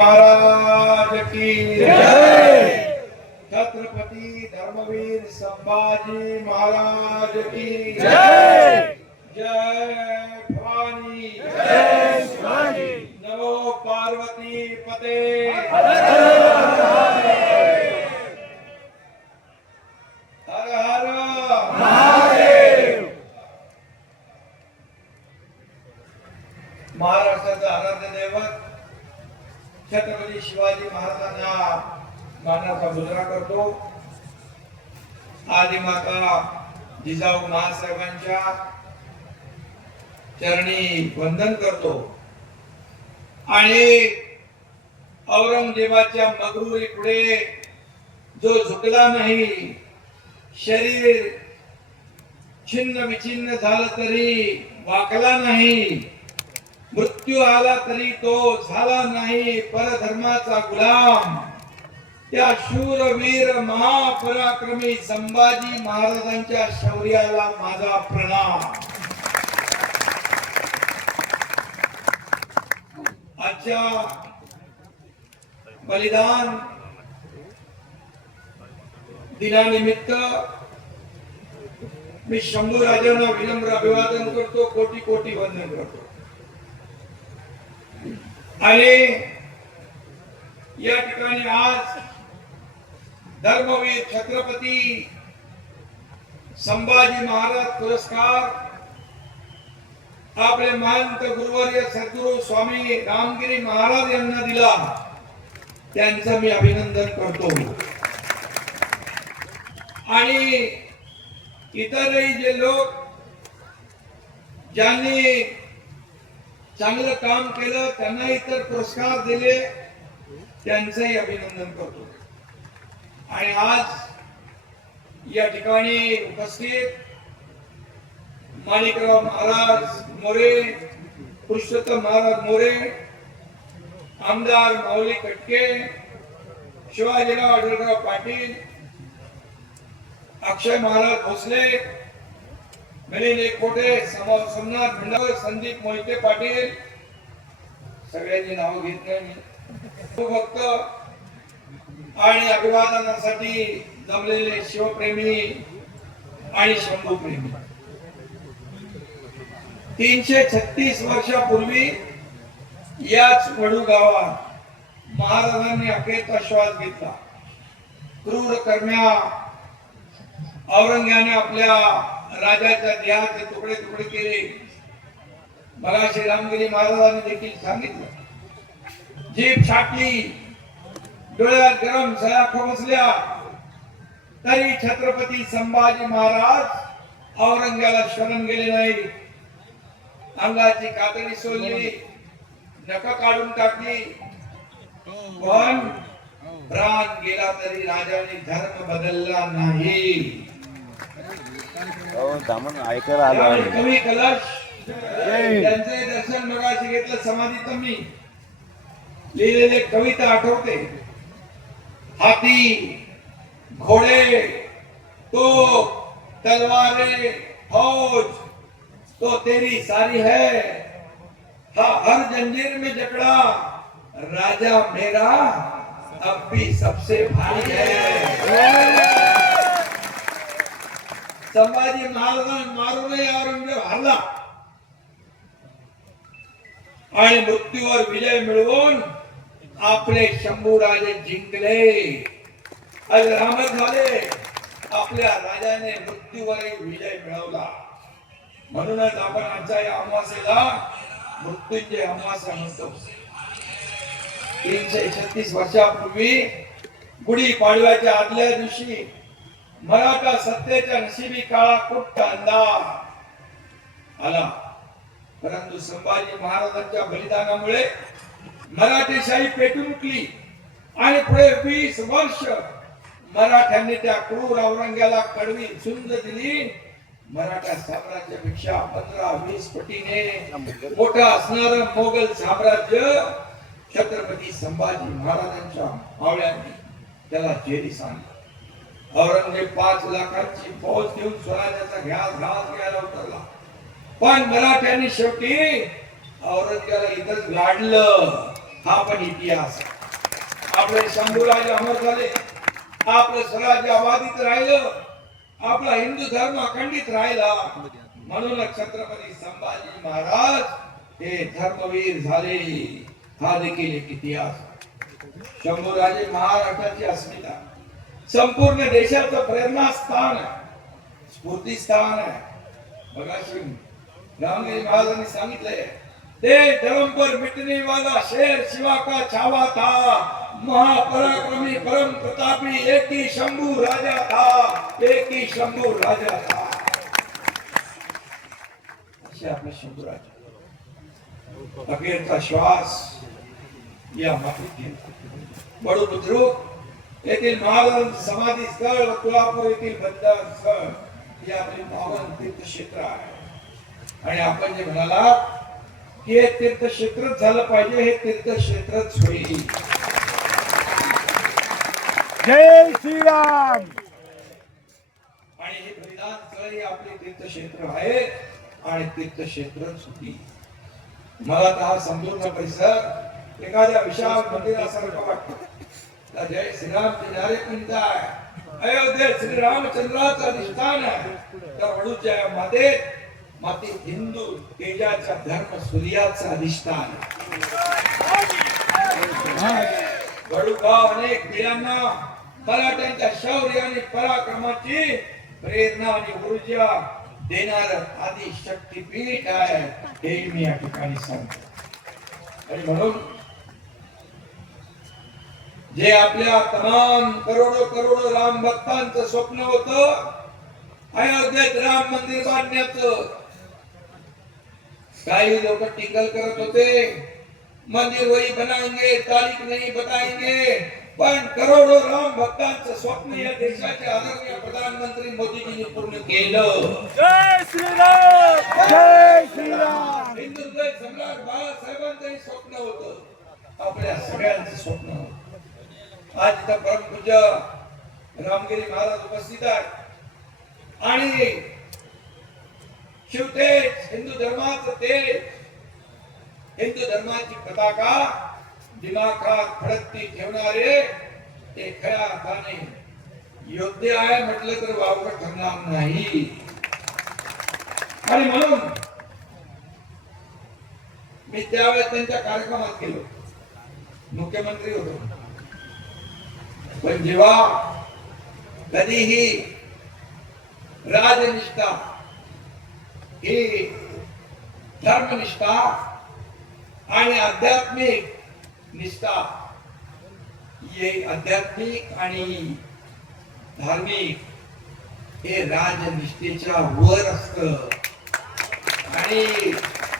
महाराज की जय। छत्रपती धर्मवीर संभाजी महाराज की जय। मानाचा मुजरा करतो. आदी माता जिजाऊ महासाहेबांच्या चरणी वंदन करतो. आणि औरंगजेबाच्या मगरुरी पुढे जो झुकला नाही शरीर छिन्न विछिन्न झालं तरी वाकला नाही मृत्यू आला तरी तो झाला नाही परधर्माचा गुलाम. त्या शूरवीर महापराक्रमी संभाजी महाराजांच्या शौर्याला माझा प्रणाम. आजच्या बलिदान दिनानिमित्त मी शंभू राजांना विनम्र अभिवादन करतो कोटी कोटी वंदन करतो. आणि या ठिकाणी आज धर्मवीर छत्रपती संभाजी महाराज पुरस्कार आपले महंत गुरुवर्य सद्गुरु स्वामी रामगिरी महाराज यांना दिला. त्यांचं मी अभिनंदन करतो. आणि इतरही जे लोक ज्यांनी चांगलं काम केलं त्यांना इतर पुरस्कार दिले त्यांचंही अभिनंदन करतो. आणि आज या ठिकाणी उपस्थित माणिकराव महाराज मोरे पुरुषोत्तम महाराज मोरे आमदार माऊली कटके शिवाजीराव आढळराव पाटील अक्षय महाराज भोसले मिलिंद एककोटे सम- सोमनाथ भिंडावर संदीप मोहिते पाटील सगळ्यांची नावं घेत नाही मी भक्त आणि अभिवादनासाठी जमलेले शिवप्रेमी आणि शंभू प्रेमी तीनशे छत्तीस वर्षापूर्वी याच वडू गावात महाराजांनी अखेरचा श्वास घेतला. क्रूर कर्म्या औरंग्याने आपल्या राजाच्या देहाचे तुकडे तुकडे केले. मला श्रीरामगिरी महाराजांनी देखील सांगितलं. जीप छाटली डोळ्यात गरम सया खोसल्या तरी छत्रपती संभाजी महाराज औरंग्याला शरण गेले नाही. अंगाची कातडी सोडली. नख काढून टाकली. पण प्राण गेला तरी राजाने धर्म बदलला नाही. हो. कवी कलश. त्यांचे दर्शन मगाशी घेतलं समाधीत मी लिहिलेले कविता आठवते. हाती घोडे तो तलवारे, फौज तो तेरी सारी है। हा, हर जंजीर में जकड़ा, राजा मेरा अब भी सबसे भारी है। संभाजी महाराजांना मारूनही औरंगज़ेब हरला। आणि मृत्यूवर विजय मिळवून आपले शंभूराजे जिंकले. आज रामच झाले. आपल्या राजाने मृत्यूवरही विजय मिळवला. म्हणूनच आपण आजच्या या अमावास्येला मृत्यूंजय अमावास्या म्हणतो. तीनशे छत्तीस वर्षापूर्वी गुढी पाडव्याच्या आदल्या दिवशी मराठा सत्तेच्या नशिबी काळा कुट्ट अंधार आला. परंतु संभाजी महाराजांच्या बलिदानामुळे मराठेशाही पेटून उठली. आणि पुढे वीस वर्ष मराठ्यांनी त्या क्रूर औरंग्याला कडवी झुंज दिली. मराठा साम्राज्यापेक्षा पंधरा वीस पटीने मोठं असणार मोगल साम्राज्य छत्रपती संभाजी महाराजांच्या मावळ्यांनी त्याला जेरी सांगितलं औरंगजेब पाच लाखांची फौज घेऊन स्वराज्याचा घ्यास घास घ्यायला उतरला. पण मराठ्यांनी शेवटी औरंगजेबाला इथंच गाडलं. हा पण इतिहास. आपले शंभूराज अमर झाले. आपलं स्वराज्य अबाधित राहिलं. आपला हिंदू धर्म अखंडित राहिला. म्हणूनच छत्रपती संभाजी महाराज हे धर्मवीर झाले. हा देखील एक इतिहास. शंभूराजे महाराष्ट्राची अस्मिता. संपूर्ण देशाचं प्रेरणास्थान आहे. स्फूर्तीस्थान आहे. बघा श्री रामगिरी महाराजांनी सांगितलंय. ते धर्म पर मिटने वाला शेर शिवा का छावा था महापराक्रमी परम प्रतापी एक ही शंभू राजा था एक ही शंभू राजा था। असे आपले शंभू राजा। अखेरचा श्वास या मातीत गेला. बडू बुद्रुक येथील महाराज समाधी स्थळ व कोल्हापूर येथील बंधन स्थळ ही आपली पावन तीर्थक्षेत्र आहे. आणि आपण जे म्हणाला हे तीर्थक्षेत्रच झालं पाहिजे हे तीर्थक्षेत्रच होईल. जय श्रीराम. आणि हे बलिदान हे आपले तीर्थक्षेत्र आहे आणि तीर्थक्षेत्रच होती मला तर हा संपूर्ण परिसर एखाद्या विशाल मंदिरासारखा वाटतो. जय श्रीरामचे नारे पण आहे? अयोध्येत श्रीरामचंद्राचं अधिष्ठान आहे. त्या वडूच्या या मातीत हिंदू तेजाच्या धर्म सूर्याचं अधिष्ठान. वडूगाव अनेक पिढ्यांना मराठ्यांच्या शौर्य आणि पराक्रमाची प्रेरणा आणि ऊर्जा देणार आदी शक्तीपीठ आहे. हे मी या ठिकाणी सांगतो. आणि म्हणून जे आपल्या तमाम करोडो करोडो राम भक्तांचं स्वप्न होत अयोध्येत राम मंदिर बांधण्याचं काही लोक टिकल करत होते। मंदिर वही बनाएंगे तारीख नहीं बताएंगे। पण करोडो राम भक्तांचं स्वप्न या देशाचे आदरणीय प्रधानमंत्री मोदीजींनी पूर्ण केलं। जय श्रीराम! जय श्रीराम! हिंदुत्व सम्राट बाळासाहेबांचंही स्वप्न होतं। आपल्या सगळ्यांचं स्वप्न होतं। आज इथं परमपूज्य रामगिरी महाराज उपस्थित आहेत। आणि शिवतेज हिंदू धर्माचं तेज हिंदू धर्माची पताका दिमाखात फडकती ठेवणारे ते खऱ्या अर्थाने योग्य आहे म्हटलं तर वावगं ठरणार नाही. आणि म्हणून मी त्यावेळेस त्यांच्या कार्यक्रमात गेलो. मुख्यमंत्री होतो. पण जेव्हा कधीही राजनिष्ठा हे धर्मनिष्ठा आणि आध्यात्मिक निष्ठा हे आध्यात्मिक आणि धार्मिक हे राजनिष्ठेच्या वर असत. आणि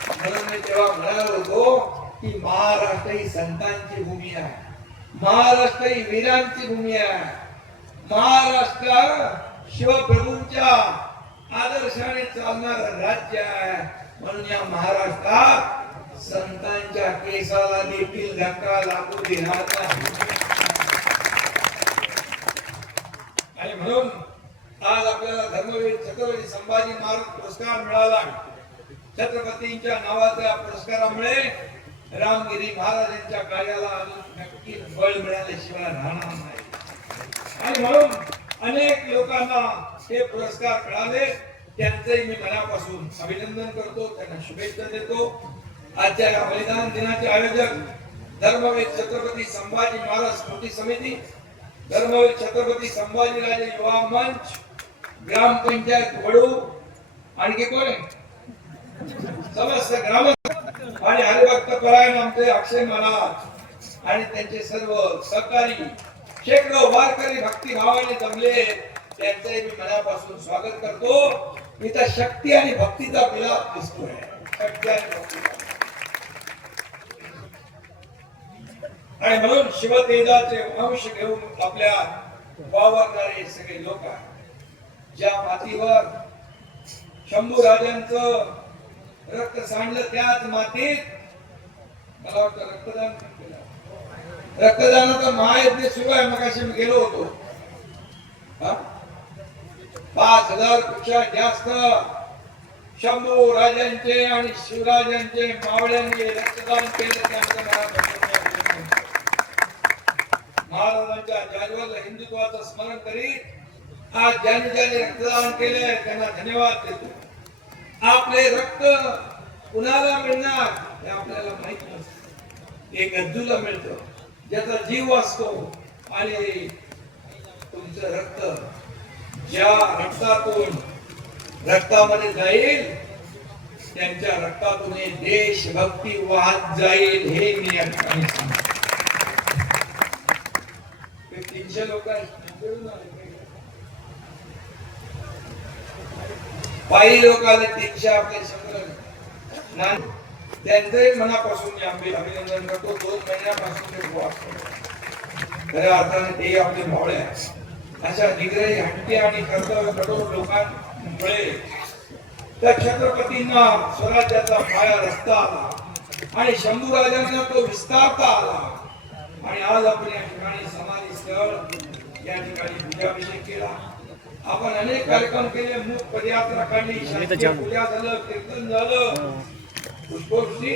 म्हणून मी तेव्हा म्हणालो होतो की महाराष्ट्र ही संतांची भूमी आहे. महाराष्ट्र ही वीरांची भूमी आहे. महाराष्ट्र शिवप्रभूंच्या आदर्शाने चालणार राज्य आहे. म्हणून या महाराष्ट्रात संतांच्या केसाला देखील धक्का लागू देणार नाही. आणि म्हणून आज आपल्याला धर्मवीर छत्रपती संभाजी महाराज पुरस्कार मिळाला. छत्रपतींच्या नावाच्या पुरस्कारामुळे रामगिरी महाराजांच्या कार्याला अजून नक्की बळ मिळाल्याशिवाय राहणार नाही. आणि म्हणून अनेक लोकांना हे पुरस्कार मिळाले त्यांचंही मी मनापासून अभिनंदन करतो त्यांना शुभेच्छा देतो. आजच्या या बलिदान दिनाचे आयोजक धर्मवीर छत्रपती संभाजी महाराज स्मृती समिती धर्मवीर छत्रपती संभाजीराजे युवा मंच ग्रामपंचायत वडू आणखी कोण आहे? समस्त ग्राम आणि हरिभक्त परायण आमचे अक्षय महाराज आणि त्यांचे सर्व सहकारी शेकडो वारकरी भक्तिभावाने जमले त्यांचे मी मनापासून स्वागत करतो. इथं शक्ती आणि भक्तीचा मिलाप दिसतोय. शक्ती आणि भक्तीचा. आणि म्हणून शिवतेजाचे वंश घेऊन आपल्या वावरणारे सगळे लोक आहेत. ज्या मातीवर शंभू राजांच रक्त सांडलं त्याच मातीत मला वाटतं रक्तदान रक्तदानाचा महायज्ञ सुरू आहे. मग मी गेलो होतो. हा? पाच हजारपेक्षा जास्त शंभू राजांचे आणि शिवराजांचे मावळ्यांनी रक्तदान केलं त्यांचं मला हिंदुत्वाचं स्मरण करीत आज ज्यांनी ज्यांनी रक्तदान केले त्यांना धन्यवाद देतो. आपले रक्त कुणाला मिळणार हे आपल्याला माहीत नसतं. एक गज्जूला मिळतं. ज्याचा जीव असतो आणि तुमचं रक्त ज्या रक्तातून रक्तामध्ये जाईल त्यांच्या रक्तातून देशभक्ती वाहत जाईल हे मी या ठिकाणी सांगतो. तीनशे लोक पायी लोकांना तीनशे आपले संग्रह त्यांचंही मनापासून मी आम्ही अभिनंदन करतो. दोन महिन्यापासून ते उपवास करतो. खऱ्या अर्थाने ते आपले भावळे आहेत. अशा निग्रही हटके आणि कर्तव्य कठोर लोकांमुळे त्या छत्रपतींना स्वराज्याचा पाया रस्ता आला आणि शंभू राजांना तो विस्तारता आला. आणि आज आपण या ठिकाणी समाधी स्थळ या ठिकाणी पूजाभिषेक केला. आपण अनेक कार्यक्रम केले मूक पदयात्रा काढली पूजा झालं कीर्तन झालं. पुष्पवृष्टी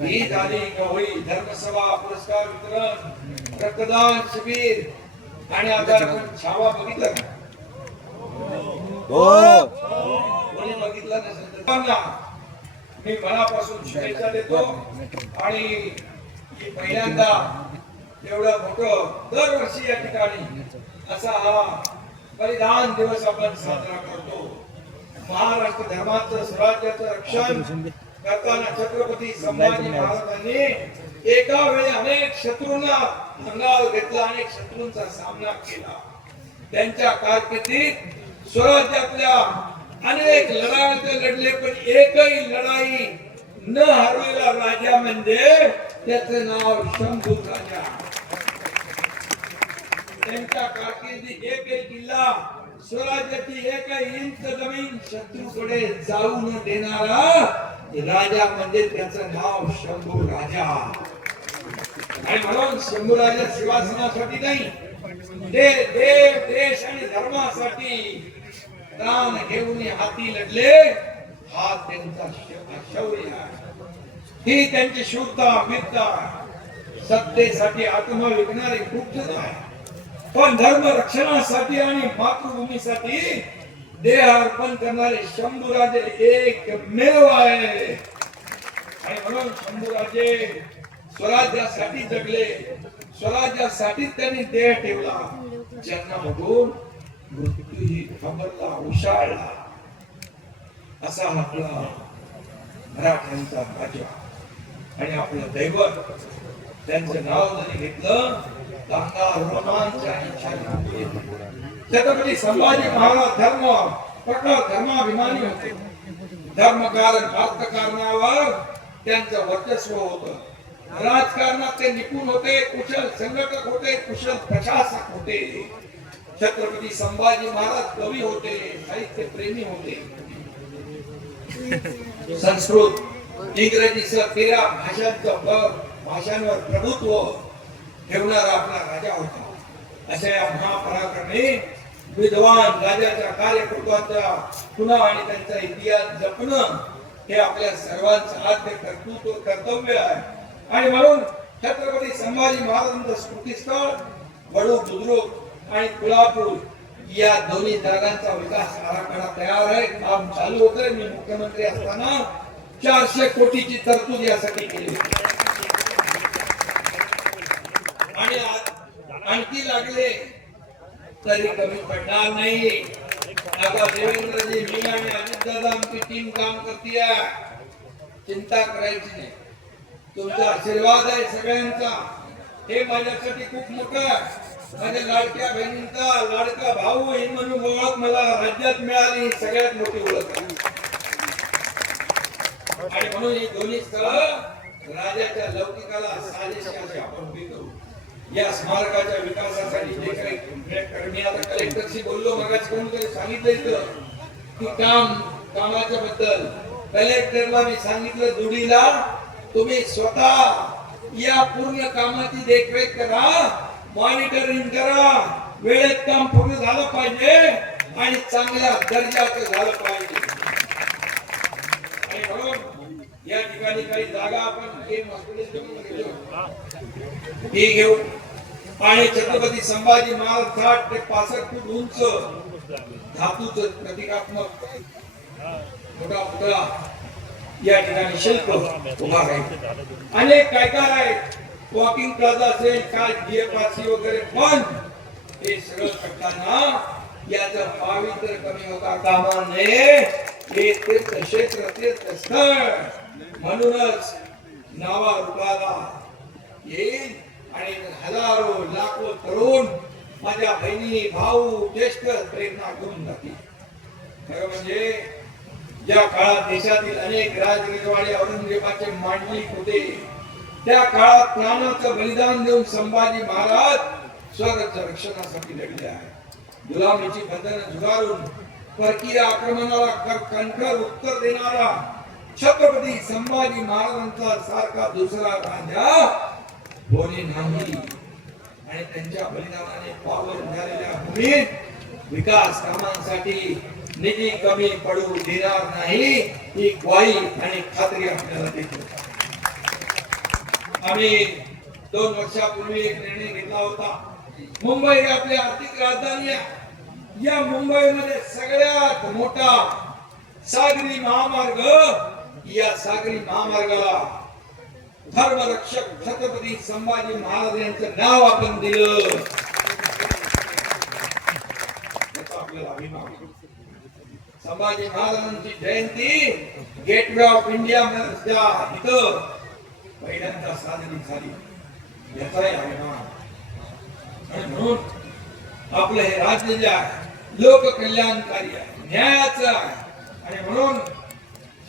ही झाली गवळी धर्मसभा पुरस्कार वितरण रक्तदान शिबिर आणि आता आपण छावा बघितला का? हो. कोणी बघितलं नसेल सर्वांना मी मनापासून शुभेच्छा देतो. आणि पहिल्यांदा एवढं मोठं दरवर्षी या ठिकाणी असा हा बलिदान दिवस आपण साजरा करतो. महाराष्ट्र धर्माचं स्वराज्याचं रक्षण करताना छत्रपती संभाजी महाराजांनी एका वेळी अनेक शत्रूंना अंगावर घेतला अनेक शत्रूंचा सामना केला. त्यांच्या कारकिर्दीत स्वराज्यातल्या अनेक लढाया लढले पण एकही लढाई न हरलेला राजा म्हणजे त्याचं नाव शंभू राजा. त्यांच्या कारकिर्दीत एकही किल्ला स्वराज्याची एकही इंच जमीन शत्रूकडे जाऊ न देणारा राजा म्हणजे त्याचं नाव शंभू राजा. आणि म्हणून शंभू राजा शिवासनासाठी नाही ते देव देश आणि धर्मासाठी प्राण घेऊन हाती लढले. हा त्यांचा शौर्य ही त्यांची शुद्ध वीरता सत्तेसाठी आत्मा विकणारे खूप जण आहे. पण धर्म रक्षणासाठी आणि मातृभूमीसाठी देह अर्पण करणारे शंभूराजे एकमेव आहे. आणि म्हणून शंभूराजे स्वराज्यासाठी जगले. स्वराज्यासाठी त्यांनी देह ठेवला. जन्मामधून मृत्यूही खबरला उशाळला. असा आपला मराठ्यांचा राजा. आणि आपलं दैवत त्यांचं नाव जरी घेतलं तर अंगावर रोमांच छत्रपती संभाजी महाराज धर्म प्रखर धर्माभिमानी होते. धर्मकारण राजकारणावर त्यांचं वर्चस्व होत. राजकारणात ते निपुण होते कुशल संघटक होते कुशल प्रशासक होते. छत्रपती संभाजी महाराज कवी होते साहित्य प्रेमी होते. संस्कृत इंग्रजीसह तेरा भाषांचं भर भाषांवर प्रभुत्व ठेवणारा आपला राजा होता. अशा या महापराक्रमी विद्वान राजाच्या कार्यकर्त्यांचा पुन्हा आणि त्यांचा इतिहास जपणं हे आपल्या सर्वांचं आद्य कर्तृत्व कर्तव्य आहे. आणि म्हणून छत्रपती संभाजी महाराजांचं स्मृतीस्थळ वडू बुद्रुक आणि कोल्हापूर या दोन्ही जागांचा विकास आराखडा तयार आहे. काम चालू होत मी मुख्यमंत्री असताना चारशे कोटीची तरतूद यासाठी केली आणि आणखी लागले तरी कमी पडणार नाही. आता देवेंद्रजी मी आणि अजितदादा आमची टीम काम करते चिंता करायची नाही. तुमचा आशीर्वाद आहे सगळ्यांचा. हे माझ्यासाठी खूप मोठं माझ्या लाडक्या बहिणींचा लाडका भाऊ ही म्हणून ओळख मला राज्यात मिळाली ही सगळ्यात मोठी ओळख आहे. आणि म्हणून ही दोन्ही स्थळ राजाच्या लौकिकाला साजेशी अशी आपण उभी करू या स्मारकाच्या विकासासाठी जे काही मी आता कलेक्टरशी बोललो मगाच कोणीतरी सांगितलं इथं की काम कामाच्या बद्दल. कलेक्टरला मी सांगितलं जुडीला तुम्ही स्वतः या पूर्ण कामाची देखरेख करा मॉनिटरिंग करा. वेळेत काम पूर्ण झालं पाहिजे आणि चांगल्या दर्जाचं झालं पाहिजे. आणि म्हणून या ठिकाणी काही जागा आपण हे घेऊ. आणि छत्रपती संभाजी महाराज साठ ते पासष्ट फूट उंच धातूच प्रतिकात्मक मोठा पुतळा या ठिकाणी शिल्प उभा आहे. अनेक काय काय आहेत. वॉकिंग प्लाझा असेल काय जीएफआरसी वगैरे पण हे सगळं करताना याच पावित्र्य कमी होता कामा नये. हे तीर्थक्षेत्र तीर्थस्थळ म्हणूनच नावा रूपाला येईल. आणि हजारो लाखो तरुण माझ्या बहिणी भाऊ ज्येष्ठ प्रेरणा करून जातील. खरं म्हणजे ज्या काळात देशातील अनेक राजवाडे औरंगजेबाचे मांडणी होते त्या काळात प्राणाचं बलिदान देऊन संभाजी महाराज स्वराज्य रक्षणासाठी लढले आहे गुलामीची बंधनं झुगारून परकीय आक्रमणाला कणखर उत्तर देणारा छत्रपती संभाजी महाराजांचा सारखा दुसरा राजा कोणी नाही आणि त्यांच्या बलिदानाने पावर मिळालेल्या भूमीत विकास कामांसाठी निधी कमी पडू देणार नाही ही ग्वाही आणि खात्री आपल्याला देतो. आम्ही दोन वर्षापूर्वी एक निर्णय घेतला होता. मुंबई ही आपली आर्थिक राजधानी आहे. या मुंबईमध्ये सगळ्यात मोठा सागरी महामार्ग या सागरी महामार्गाला धर्मरक्षक छत्रपती संभाजी महाराज यांचं नाव आपण दिलं. याचा आपल्याला अभिमान संभाजी महाराजांची जयंती गेटवे ऑफ इंडिया त्या इथं पहिल्यांदा साजरी झाली. याचाही अभिमान आणि म्हणून आपलं हे राज्य जे आहे लोककल्याणकारी आहे न्यायाचं आहे. आणि म्हणून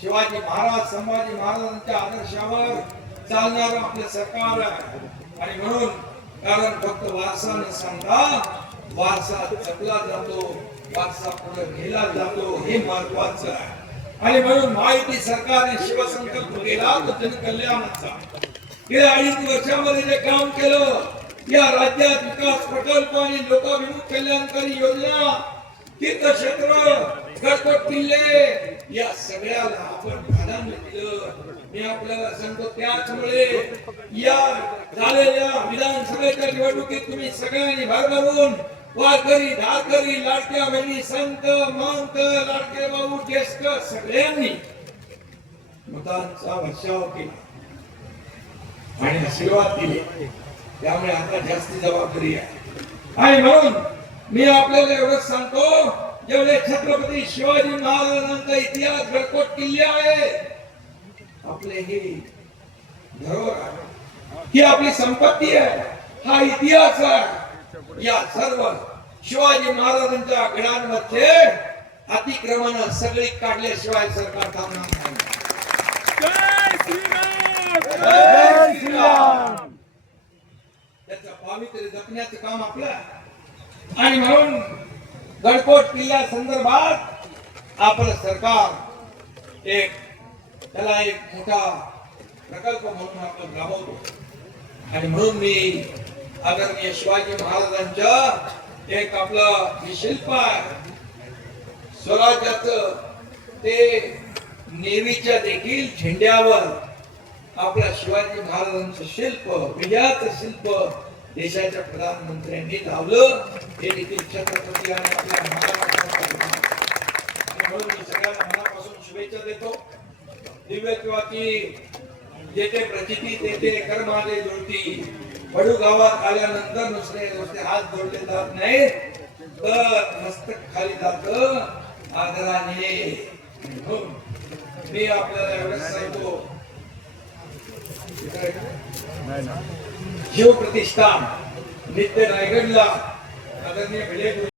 शिवाजी महाराज संभाजी महाराजांच्या आदर्शावर चालणार आपलं सरकार आहे. आणि म्हणून कारण फक्त वारसा न सांगता वारसा जपला जातो वारसा पुढे नेला जातो हे महत्वाचं आहे. आणि म्हणून माहिती सरकारने शिवसंकल्प केला तो जनकल्याणाचा गेल्या अडीच वर्षामध्ये जे काम केलं या राज्यात विकास प्रकल्प आणि लोकाभिमुख कल्याणकारी योजना तीर्थक्षेत्र गडपट किल्ले या सगळ्याला आपण प्राधान्य दिलं. मी आपल्याला सांगतो त्याचमुळे या झालेल्या विधानसभेच्या निवडणुकीत तुम्ही सगळ्यांनी भाग भरभरून वारकरी धारकरी लाडक्या बहिणी संत मंत लाडके भाऊ ज्येष्ठ सगळ्यांनी मतांचा वर्षाव केला आणि आशीर्वाद दिले. त्यामुळे आता जास्ती जबाबदारी आहे. आणि म्हणून मी आपल्याला एवढंच सांगतो जेवढे छत्रपती शिवाजी महाराजांचा इतिहास गडकोट किल्ले आहे आपले हे धरोहर आहे. ही आपली संपत्ती आहे. हा इतिहास आहे. या सर्व शिवाजी महाराजांच्या गडांमध्ये अतिक्रमण सगळी काढल्याशिवाय सरकार थांबणार नाही. त्याचं पावित्र्य जपण्याचं काम आपलं. आणि म्हणून गडकोट किल्ल्या संदर्भात आपलं सरकार एक त्याला एक मोठा प्रकल्प म्हणून आपण राबवतो. आणि म्हणून मी आदरणीय शिवाजी महाराजांच्या एक आपलं हे शिल्प आहे स्वराज्याचं ते नेव्हीच्या देखील झेंड्यावर आपल्या शिवाजी महाराजांचं शिल्प विजयाचं शिल्प देशाच्या प्रधानमंत्र्यांनी लावलं. हे देखील छत्रपती आणि आपल्या महाराजांचा म्हणून मी सगळ्यांना मनापासून शुभेच्छा देतो. दिव्य किंवा की जेथे प्रचिती तेथे कर्माले जोडती पडू गावात आल्यानंतर नुसते नुसते हात जोडले जात नाही तर मस्तक खाली जात. आदराने. मी आपल्याला एवढंच सांगतो. शिवप्रतिष्ठान. नित्य रायगडला आदरणीय भिडे